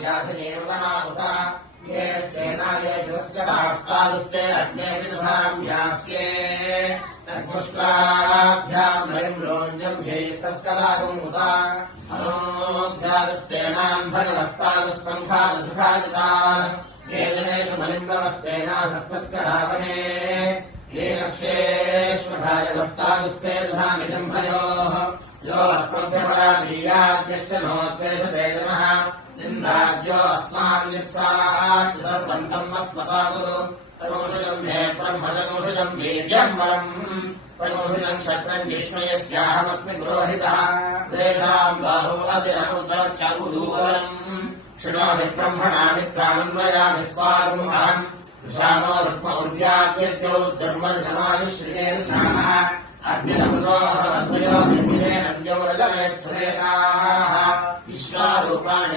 व्याधिनिर्वणाहुत ये स्तेनाय जुस्कटास्तादुस्ते अग्नेऽपि तथाभ्यास्ये तद्मुष्टाभ्याम् रयम् लोञ्जम् ह्यैस्तस्करागुमुत अनोऽभ्यागस्तेनाम् भगवस्तादुस्पन्थादुसुखादिताः वेदनेषु मलिम्बवस्तेनाहस्तस्करावने ये नक्षेष्वधायवस्तादुस्ते दधामिदम् भयोः यो अस्मभ्यपराधीयाद्यश्च नोत्वेषते जनः निन्दाद्यो अस्मान्निप्साद्य सर्वन्तम् अस्मसाकुरु तनोषिजम् मे ब्रह्मजनोषिजम् वीर्यम् बलम् तनोषिजम् क्षत्रम् जिष्णयस्याहमस्मि पुरोहितः वेदाम् बाहो अतिरमुदर्चुदूबलम् शृणोमि ब्रह्मणा मित्रान्वयामि स्वागुम् अहम् वृषामो रुक्म उर्व्याप्यद्यौ दुर्मर्शमायुश्रियेरुषाणः अग्निरमुदो अभवद्वयो निर्मिलेन द्यौरजनेत्सुरेकाः विश्वारूपाणि